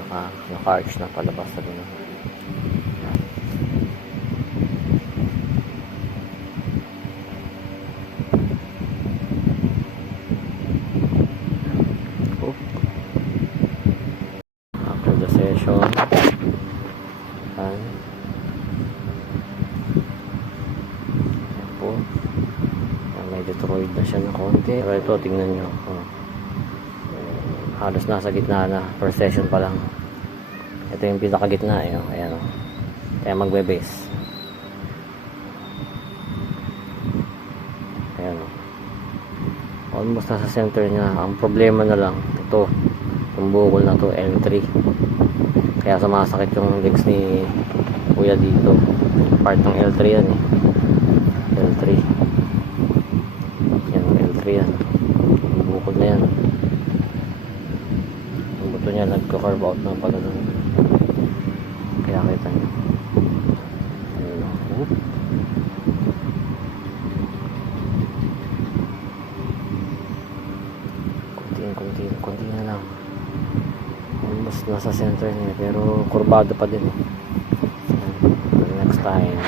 naka-arch na palabas sa ganun. After the session, medyo tuloy na siya ng konti, pero ito tingnan nyo, halos nasa gitna na, per session pa lang. Ito yung pinakagitna eh, ayan o, kaya magbe-base, ayan o, almost nasa center niya. Ang problema na lang ito, yung bukol na to L3, kaya sumasakit yung legs ni kuya dito. Part ng L3 yan eh, L3 yan, bukod na yan. Yung buto niya nagka-carve out na pala doon, kaya kita nyo. Kunti na lang, almost nasa center niya, pero kurbado pa din. Next time